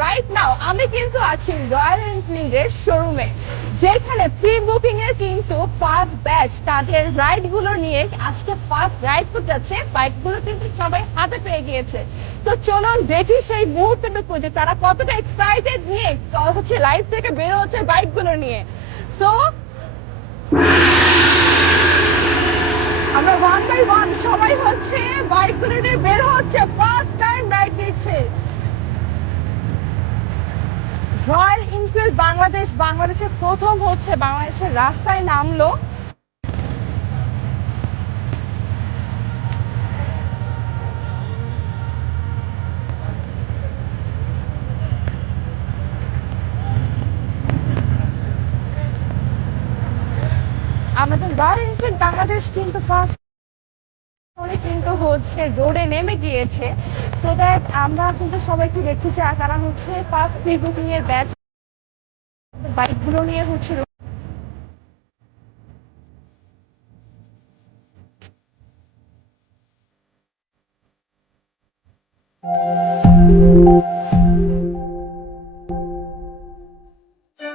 Right now আমি কিন্তু আছি রয়্যাল এনফিল্ডের শোরুমে যেখানে প্রি বুকিং এর কিন্তু ফার্স্ট ব্যাচ তাদের রাইডগুলো নিয়ে আজকে ফার্স্ট রাইড করতে যাচ্ছে। বাইকগুলো কিন্তু সবাই হাতে পেয়ে গিয়েছে। তো চলুন দেখি সেই মুহূর্তটুকু যে তারা কতটা এক্সাইটেড নিয়ে হচ্ছে লাইফ থেকে বের হচ্ছে বাইকগুলো নিয়ে। সো আমরা ওয়ান বাই ওয়ান সবাই হচ্ছে বাইকগুলো নিয়ে বের হচ্ছে ফার্স্ট টাইম রাইড দিচ্ছে রয়্যাল এনফিল্ড বাংলাদেশ বাংলাদেশের প্রথম হচ্ছে, বাংলাদেশের রাস্তায় নামলো। আমাদের রয়্যাল এনফিল্ড বাংলাদেশ কিন্তু ফার্স্ট অনেক কিন্তু হচ্ছে রোডে নেমে গিয়েছে সো দ্যাট আমরা কিন্তু সবাই একটু দেখতে চাই, কারণ হচ্ছে ফার্স্ট প্রি বুকিং এর ব্যাচ বাইকগুলো নিয়ে হচ্ছে